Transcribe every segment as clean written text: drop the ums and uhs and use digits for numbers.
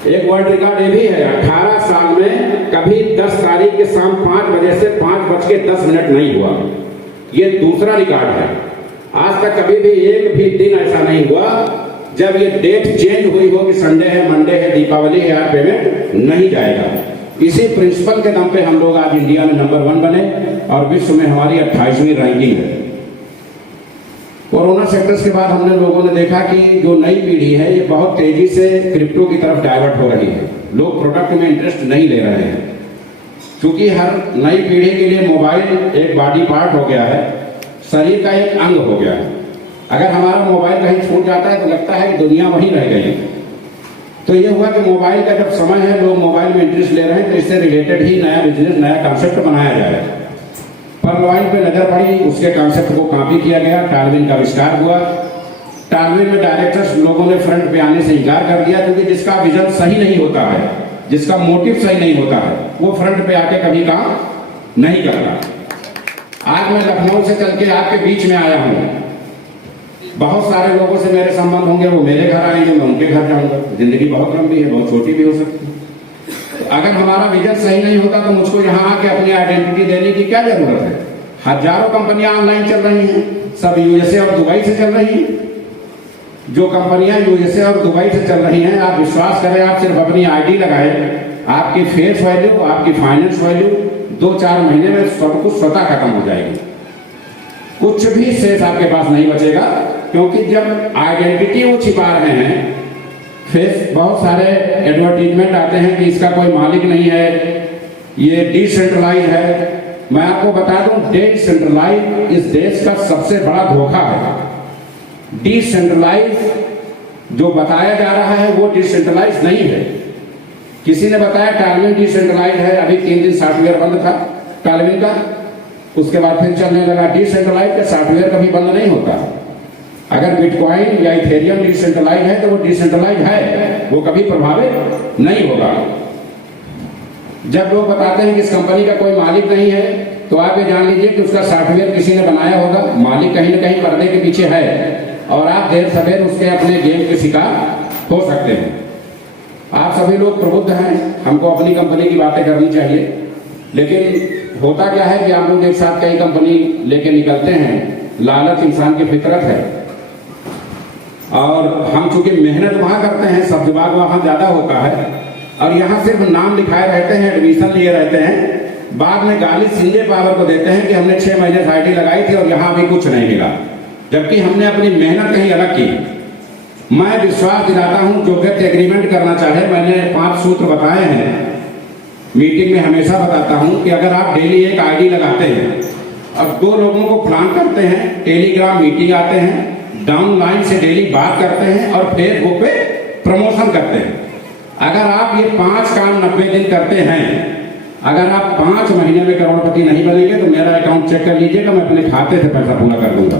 एक world record ये भी है, 18 साल में कभी 10 तारीख के शाम 5 बजे से 5:10 नहीं हुआ। ये दूसरा रिकॉर्ड है। आज तक कभी भी एक भी दिन ऐसा नहीं हुआ जब ये डेट चेंज हुई हो कि संडे है, मंडे है, दीपावली है, आज पेमेंट नहीं जाएगा। इसी प्रिंसिपल के दम पे हम लोग आज इंडिया में नंबर 1 बने और विश्व में हमारी 28वीं रैंकिंग है। कोरोना सेक्टर्स के बाद हमने लोगों ने देखा कि जो नई पीढ़ी है ये बहुत तेजी से क्रिप्टो की तरफ डाइवर्ट हो रही है। लोग प्रोडक्ट में इंटरेस्ट नहीं ले रहे हैं, क्योंकि हर नई पीढ़ी के लिए मोबाइल एक बॉडी पार्ट हो गया है, शरीर का एक अंग हो गया है। अगर हमारा मोबाइल कहीं छूट जाता है तो लगता है कि दुनिया वहीं रह गई। तो ये हुआ कि मोबाइल का जब समय है, लोग मोबाइल में इंटरेस्ट ले रहे हैं, तो इससे रिलेटेड ही नया बिजनेस, नया कॉन्सेप्ट बनाया जाए। पर्ल ऑयल पे नजर पड़ी, उसके कॉन्सेप्ट को कॉपी किया गया, टालविन का आविष्कार हुआ। टालविन में डायरेक्टर्स लोगों ने फ्रंट पे आने से इनकार कर दिया, क्योंकि जिसका विजन सही नहीं होता है, जिसका मोटिव सही नहीं होता है, वो फ्रंट पे आके कभी काम नहीं करता। आज मैं लखनऊ से चल के आपके बीच में आया हूँ। बहुत सारे लोगों से मेरे संबंध होंगे, वो मेरे घर आएंगे, मैं उनके घर जाऊंगा। जिंदगी बहुत लंबी है, बहुत छोटी भी हो सकती है। अगर हमारा विजन सही नहीं होता तो मुझको यहाँ आके अपनी आइडेंटिटी देने की क्या जरूरत है। हजारों कंपनियां ऑनलाइन चल रही हैं, सब यूएसए और दुबई से चल रही हैं। जो कंपनियां यूएसए और दुबई से चल रही हैं, आप विश्वास करें, आप सिर्फ अपनी आईडी लगाए, आपकी फेस वैल्यू, आपकी फाइनेंस वैल्यू 2-4 महीने में सब कुछ स्वतः खत्म हो जाएगी। कुछ भी शेष आपके पास नहीं बचेगा, क्योंकि जब आइडेंटिटी वो छिपा रहे हैं, फेस, बहुत सारे एडवर्टीजमेंट आते हैं कि इसका कोई मालिक नहीं है, ये डिसेंट्रलाइज है। मैं आपको बता दूं, डिसेंट्रलाइज इस देश का सबसे बड़ा धोखा है। डिसेंट्रलाइज जो बताया जा रहा है वो डिसेंट्रलाइज नहीं है। किसी ने बताया टालविन डिसेंट्रलाइज है, अभी 3 दिन सॉफ्टवेयर बंद था टालविन का, उसके बाद फिर चलने लगा। डिसेंट्रलाइज का सॉफ्टवेयर कभी बंद नहीं होता। अगर बिटकॉइन या इथेरियम डिसेंट्रलाइज है तो वो डिसेंट्रलाइज है, वो कभी प्रभावित नहीं होगा। जब लोग बताते हैं कि इस कंपनी का कोई मालिक नहीं है, तो आप ये जान लीजिए कि उसका सॉफ्टवेयर किसी ने बनाया होगा। मालिक कहीं ना कहीं पर्दे के पीछे है, और आप देर सवेर उसके अपने गेम के शिकार हो सकते हैं। आप सभी लोग प्रबुद्ध हैं, हमको अपनी कंपनी की बातें करनी चाहिए, लेकिन होता क्या है कि आप लोग एक साथ कई कंपनी लेके निकलते हैं। लालच इंसान की फितरत है, और हम चूंकि मेहनत वहां करते हैं, सब विभाग वहां ज्यादा होता है, और यहाँ सिर्फ नाम लिखाए रहते हैं, एडमिशन लिए रहते हैं, बाद में गाली संजय पावर को देते हैं कि हमने 6 महीने से आईडी लगाई थी और यहाँ भी कुछ नहीं मिला, जबकि हमने अपनी मेहनत कहीं अलग की। मैं विश्वास दिलाता हूं, जो व्यक्ति एग्रीमेंट करना चाहे, मैंने 5 सूत्र बताए हैं, मीटिंग में हमेशा बताता हूं कि अगर आप डेली एक आईडी लगाते हैं, अब 2 लोगों को प्लान करते हैं, टेलीग्राम मीटिंग आते हैं, डाउनलाइन से डेली बात करते हैं, और फेसबुक पे प्रमोशन करते हैं। अगर आप ये 5 काम 90 दिन करते हैं, अगर आप 5 महीने में करोड़पति नहीं बनेंगे तो मेरा अकाउंट चेक कर लीजिएगा, मैं अपने खाते से पैसा पूरा कर दूंगा।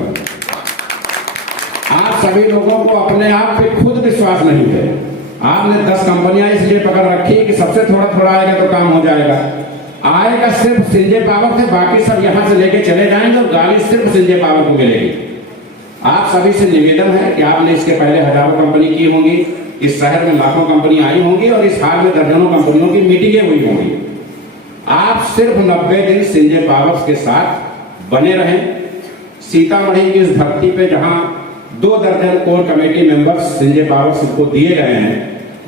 आप सभी लोगों को अपने आप पे खुद विश्वास नहीं है। आपने 10 कंपनियां इसलिए पकड़ रखी है कि सबसे थोड़ा थोड़ा आएगा तो काम हो जाएगा। आएगा सिर्फ संजय पावर से, बाकी सब यहां से लेके चले जाएंगे, और गाली सिर्फ संजय पावर को मिलेगी। आप सभी से निवेदन है कि आपने इसके पहले हजारों कंपनी की होंगी, इस शहर में लाखों कंपनी आई होंगी, और इस हाल में दर्जनों कंपनियों की मीटिंगें हुई होंगी। आप सिर्फ 90 दिन संजय पावर्स के साथ बने रहें। सीतामढ़ी की इस धरती पे जहां 2 दर्जन core committee members Sanjay powers को दिए गए हैं,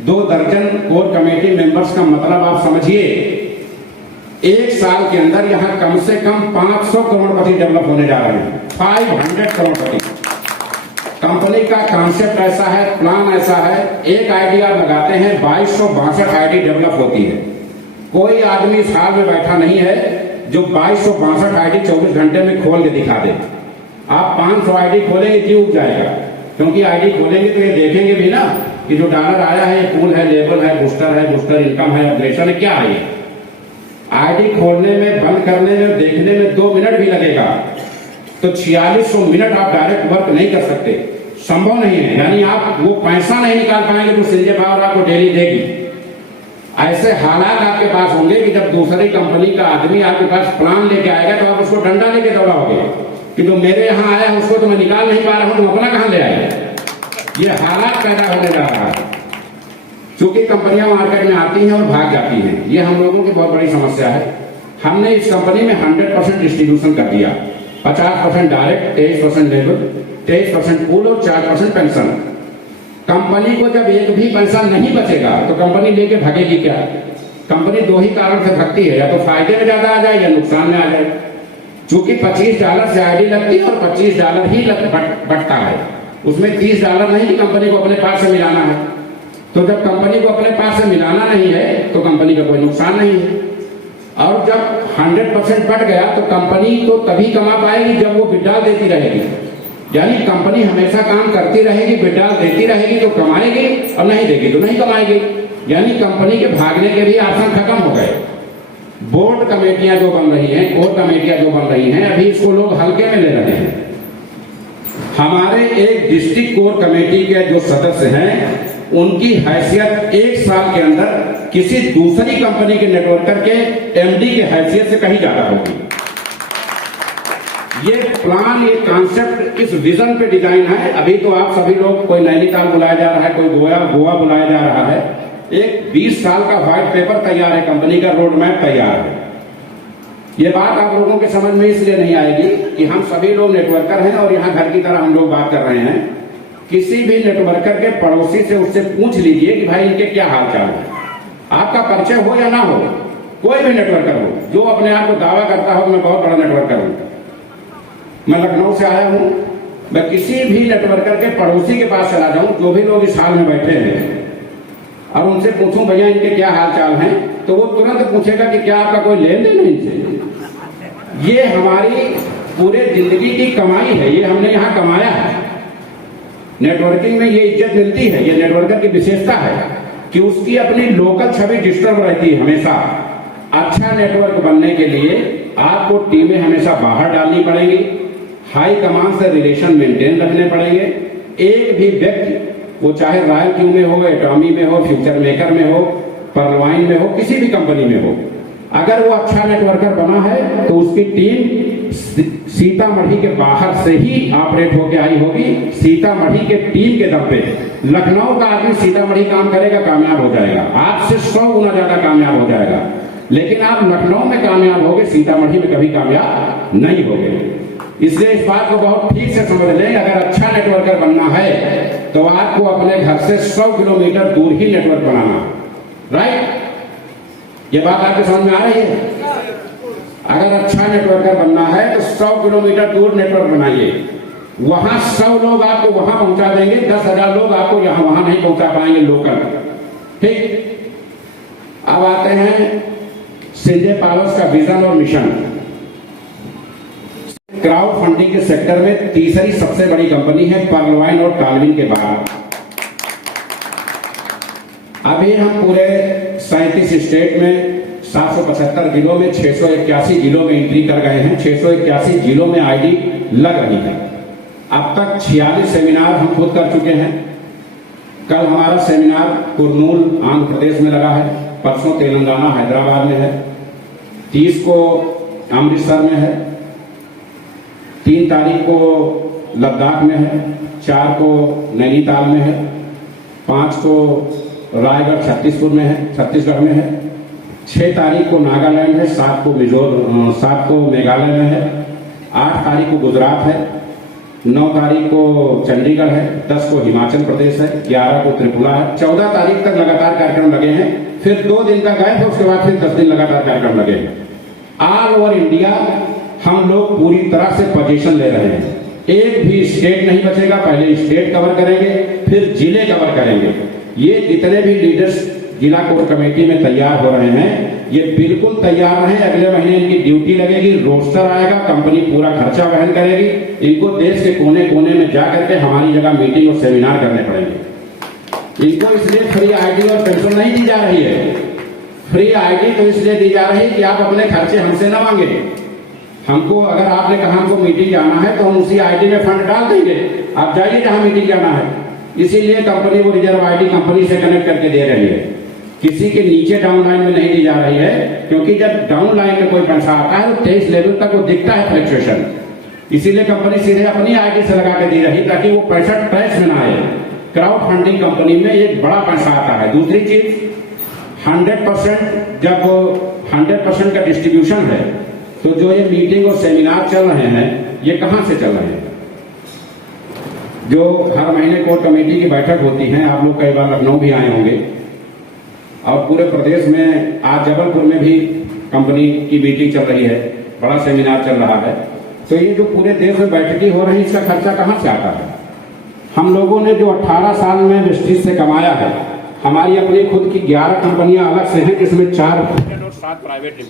2 दर्जन कोर कमेटी मेंबर्स का मतलब आप समझिए, 1 साल के अंदर यहाँ कम से कम 500 करोड़पति डेवलप होने जा रहे हैं। 500 करोड़पति। कंपनी का कॉन्सेप्ट ऐसा है, प्लान ऐसा है, एक आइडिया लगाते हैं, 2262 आईडी डेवलप होती है। कोई आदमी इस हाल में बैठा नहीं है जो 2262 आईडी 24 घंटे में खोल के दिखा दे। आप 500 आईडी खोलेंगे, जी उग जाएगा, क्योंकि आईडी खोलेंगे तो ये देखेंगे भी ना कि जो डॉलर आया है, ये पूल है, लेबल है, बूस्टर इनकम है, अपग्रेडेशन है, क्या है। आईडी खोलने में, बंद करने में, देखने में 2 मिनट भी लगेगा, तो 4600 मिनट आप डायरेक्ट वर्क नहीं कर सकते, संभव नहीं है। यानी आप वो पैसा नहीं निकाल पाएंगे जो संजय पावर आपको डेली देगी। ऐसे हालात आपके पास होंगे कि जब दूसरी कंपनी का आदमी आपके पास प्लान लेके आएगा तो आप उसको डंडा लेके दौड़ाओगे कि जो मेरे यहाँ आया है उसको तो मैं निकाल नहीं पा रहा हूं, तुम अपना कहां ले आए। ये हालात पैदा होने जा रहा है। क्योंकि कंपनियां मार्केट में आती हैं और भाग जाती हैं, ये हम लोगों की बहुत बड़ी समस्या है। हमने इस कंपनी में 100% डिस्ट्रीब्यूशन कर दिया, 50% डायरेक्ट, 23% लेबर, 23% पूल और 4% पेंशन। कंपनी को जब एक भी पैसा नहीं बचेगा तो कंपनी लेके भागेगी क्या? कंपनी दो ही कारण से भागती है, या तो फायदे में ज्यादा आ जाए या नुकसान में आ जाए। चूंकि $25 से आईडी लगती है और $25 ही बटता है, उसमें $30 नहीं कि कंपनी को अपने पास से मिलाना है। तो जब कंपनी को अपने पास से मिलाना नहीं है तो कंपनी का कोई नुकसान नहीं है। और जब 100% बढ़ गया तो कंपनी तो तभी कमा पाएगी जब वो विड्रॉल देती रहेगी। यानी कंपनी हमेशा काम करती रहेगी, विड्रॉल देती रहेगी तो कमाएगी, और नहीं देगी तो नहीं कमाएगी। यानी कंपनी के भागने के भी ऑप्शन खत्म हो गए। बोर्ड कमेटियां जो बन रही हैं, कोर कमेटियां जो बन रही हैं, अभी इसको लोग हल्के में ले रहे हैं। हमारे एक डिस्ट्रिक्ट कोर कमेटी के जो सदस्य हैं उनकी हैसियत 1 साल के अंदर किसी दूसरी कंपनी के नेटवर्कर के एमडी की हैसियत से कहीं ज्यादा होगी। ये प्लान, ये कॉन्सेप्ट इस विजन पे डिजाइन है। अभी तो आप सभी लोग, कोई नैनीताल बुलाया जा रहा है, कोई गोवा बुलाया जा रहा है। एक 20 साल का व्हाइट पेपर तैयार है, कंपनी का रोड मैप तैयार है। ये बात आप लोगों के समझ में इसलिए नहीं आएगी कि हम सभी लोग नेटवर्कर हैं और यहाँ घर की तरह हम लोग बात कर रहे हैं। किसी भी नेटवर्कर के पड़ोसी से उससे पूछ लीजिए कि भाई इनके क्या हाल चाल है। आपका परिचय हो या ना हो, कोई भी नेटवर्कर हो जो अपने आप को दावा करता हो मैं बहुत बड़ा नेटवर्कर हूं। मैं लखनऊ से आया हूं, मैं किसी भी नेटवर्कर के पड़ोसी के पास चला जाऊं, जो भी लोग इस हाल में बैठे हैं, और उनसे पूछूं भैया इनके क्या हाल चाल हैं, तो वो तुरंत पूछेगा कि क्या आपका कोई लेन देन है इनसे। ये हमारी पूरे जिंदगी की कमाई है, ये हमने यहाँ कमाया है। नेटवर्किंग में ये इज्जत मिलती है, ये नेटवर्कर की विशेषता है कि उसकी अपनी लोकल छवि डिस्टर्ब रहती है हमेशा। अच्छा नेटवर्क बनने के लिए आपको टीमें हमेशा बाहर डालनी पड़ेगी, हाई कमांड से रिलेशन मेंटेन रखने पड़ेंगे। एक भी व्यक्ति, वो चाहे रॉयल क्यू में हो, एटॉमी में हो, फ्यूचर मेकर में हो, पर्लवाइन में हो, किसी भी कंपनी में हो, अगर वो अच्छा नेटवर्कर बना है तो उसकी टीम सीतामढ़ी के बाहर से ही ऑपरेट होके आई होगी। सीतामढ़ी के टीम के दम पे लखनऊ का आदमी सीतामढ़ी काम करेगा, कामयाब हो जाएगा, आपसे 100 गुना ज्यादा कामयाब हो जाएगा। लेकिन आप लखनऊ में कामयाब होगे, सीतामढ़ी में कभी कामयाब नहीं होगे। इसलिए इस बात को बहुत ठीक से समझ लें, अगर अच्छा नेटवर्कर बनना है तो आपको अपने घर से 100 किलोमीटर दूर ही नेटवर्क बनाना, राइट? ये बात आपके समझ में आ रही है? अगर अच्छा नेटवर्कर बनना है तो 100 किलोमीटर दूर नेटवर्क बनाइए, वहां 100 लोग आपको वहां पहुंचा देंगे, 10,000 लोग आपको यहां वहां नहीं पहुंचा पाएंगे लोकल। ठीक, अब आते हैं संजय पावस का विजन और मिशन। क्राउड फंडिंग के सेक्टर में तीसरी सबसे बड़ी कंपनी है पर्लवाइन और टालविन के बाद। अभी हम पूरे 37 स्टेट में 775 जिलों में 681 जिलों में एंट्री कर गए हैं। 681 जिलों में आईडी लग रही है। अब तक 46 सेमिनार हम खुद कर चुके हैं। कल हमारा सेमिनार कुरनूल आंध्र प्रदेश में लगा है, परसों तेलंगाना हैदराबाद में है, 30 को अमृतसर में है, 3 तारीख को लद्दाख में है, 4 को नैनीताल में है, 5 को रायगढ़ छत्तीसगढ़ में है, 6 तारीख को नागालैंड है, 7 को मेघालय में है, 8 तारीख को गुजरात है, 9 तारीख को चंडीगढ़ है, 10 को हिमाचल प्रदेश है, 11 को त्रिपुरा है, 14 तारीख तक लगातार कार्यक्रम लगे हैं। फिर 2 दिन का गैप है, उसके बाद फिर 10 दिन लगातार कार्यक्रम लगे हैं। ऑल ओवर इंडिया हम लोग पूरी तरह से पोजीशन ले रहे हैं। एक भी स्टेट नहीं बचेगा, पहले स्टेट कवर करेंगे, फिर जिले कवर करेंगे। ये जितने भी लीडर्स जिला कोर कमेटी में तैयार हो रहे हैं, ये बिल्कुल तैयार रहें। अगले महीने इनकी ड्यूटी लगेगी, रोस्टर आएगा, कंपनी पूरा खर्चा वहन करेगी। इनको देश के कोने कोने में जा करके हमारी जगह मीटिंग और सेमिनार करने पड़ेंगे। इनको इसलिए फ्री आईडी और पेंशन नहीं दी जा रही है। फ्री आईडी तो इसलिए दी जा रही है कि आप अपने खर्चे हमसे न मांगे। हमको, अगर आपने कहा हमको मीटिंग जाना है तो हम उसी आईडी में फंड डाल देंगे, आप जाइए जहां मीटिंग जाना है। इसीलिए कंपनी वो रिजर्व आईडी कंपनी से कनेक्ट करके दे रही है, किसी के नीचे डाउन लाइन में नहीं दी जा रही है। क्योंकि जब डाउन लाइन में कोई पैसा आता है तो 23 लेवल तक वो दिखता है फ्लक्चुएशन, इसीलिए कंपनी सीधे अपनी आईडी से लगा के दे रही, ताकि वो पैसा ट्रेस में ना आए। क्राउड फंडिंग कंपनी में एक बड़ा पैसा आता है। दूसरी चीज 100% जब 100% का डिस्ट्रीब्यूशन है तो जो ये मीटिंग और सेमिनार चल रहे हैं ये कहां से चल रहे हैं? जो हर महीने कोर कमेटी की बैठक होती है, आप लोग कई बार लखनऊ भी आए होंगे और पूरे प्रदेश में, आज जबलपुर में भी कंपनी की मीटिंग चल रही है, बड़ा सेमिनार चल रहा है। तो ये जो पूरे देश में बैठकें हो रही है इसका खर्चा कहां से आता है? हम लोगों ने जो 18 साल में वेस्टिज से कमाया है, हमारी अपनी खुद की 11 कंपनियां अलग से हैं जिसमें 4 और 7 प्राइवेट